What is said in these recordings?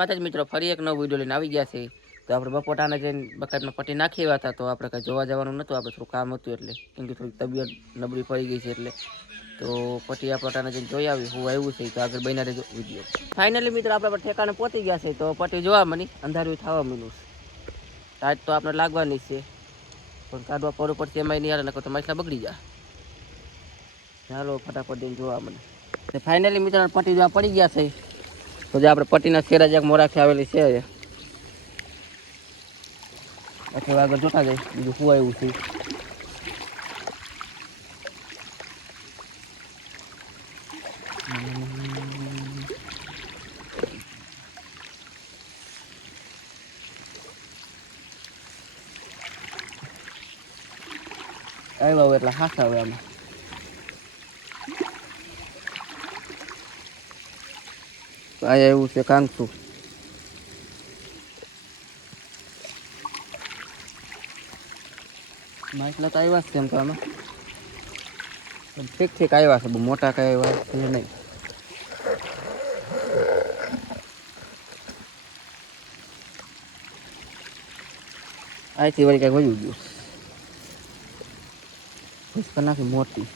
માતા જ મિત્રો ફરી એક નવો વિડીયો લઈને આવી ગયા છે. તો આપણે બપોટાને જઈને બકેટમાં પટ્ટી નાખી આવ્યા હતા. તો આપણે કંઈ જોવા જવાનું નહોતું, આપણે થોડું કામ હતું એટલે, કેમ કે થોડી તબિયત નબળી પડી ગઈ છે એટલે. તો પટ્ટી પટાને જઈને જોઈ આવી હું આવ્યું છે. તો આગળ બન્યા રહેજો વિડીયો. ફાઇનલી મિત્રો આપણે ઠેકાણે પહોંચી ગયા છે. તો પટ્ટી જોવા મળી, અંધારું થવા મળ્યું છે. ટાઈટ તો આપણે લાગવાની છે, પણ કાઢવા પડવું પડશે એમાં નહીં આવે, નકર તો માછલા બગડી જાય. ચાલો ફટાફટ જઈને જોવા મને. ફાઇનલી મિત્રો પટ્ટી જોવા પડી ગયા છે. તો જે આપણે પટ્ટીના શેરા જ્યાં મોરાખી આવેલી છે, એટલે આગળ જોતા જાય બીજું શું આવ્યું છે. આવ્યા હોય એટલે હાથ આવે આમાં. આ એવું છે કાંગસું. માછલા તો આવ્યા છે એમ તો આમાં ઠીક ઠીક આવ્યા છે, બહુ મોટા કઈ આવ્યા છે નહીં. અહીંથી વળી કઈ વધુ ગયું પુષ્કર નાખી મોટી.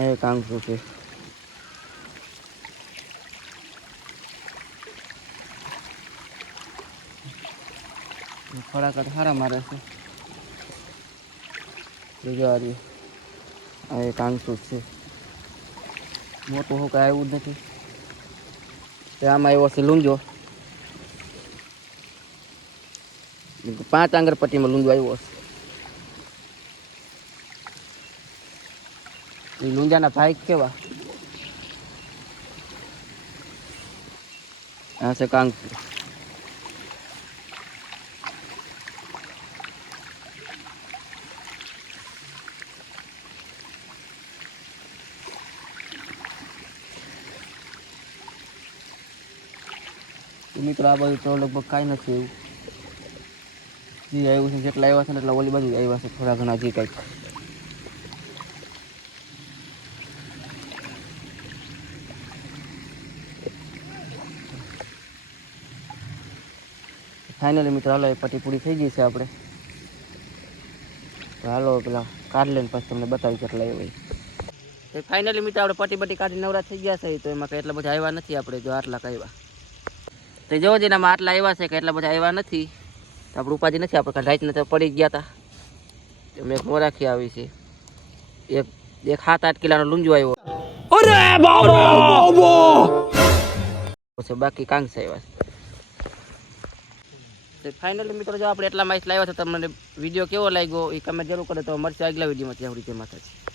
એ કાંગસું છે. ખોરાક સારા મારે છે. બીજા આ એક કાંગસું છે, મોટું હું કાંઈ આવ્યું જ નથી. તે આમાં આવ્યો છે લૂંજો, 5 આંગર પટ્ટીમાં લૂંજો આવ્યો છે. એ લૂંજાના ભાઈ કેવા આ છે કાંગસું. મિત્રો આ બાજુ તો લગભગ કાંઈ નથી એવું. જે આવ્યું છે જેટલા આવ્યા છે ને એટલા ઓલી બાજુ આવ્યા છે, થોડા ઘણા જે કંઈક. ફાઇનલી મિત્રો હાલો એ પટ્ટી પૂરી થઈ ગઈ છે આપણે. હાલો પેલા કાઢ લઈને પછી તમને બતાવી કેટલા આવ્યા. ફાઇનલી મિત્રો આપણે પટ્ટી કાઢી નવરા થઈ ગયા છે. તો એમાં કંઈ એટલા બધા આવ્યા નથી આપણે, જો આટલા આવ્યા. તો જોવો જઈને આમાં આટલા આવ્યા છે કે એટલા બધા આવ્યા નથી. તો આપણે ઉપાધિ નથી, આપણે રાતને તો પડી ગયા હતા. મેં એક મોરાખી આવી છે, એક 7-8 કિલોનો લૂંજો આવ્યો. બાકી કાંગસ આવ્યા છે. ફાઇનલી મિત્રો જો આપણે એટલા માછલા આવ્યા છે, તમને વિડીયો કેવો લાગ્યો એ કમેન્ટ જરૂર કરે. તો મળશે આગલા વિડીયોમાં. ત્યાં સુધી જય માતાજી.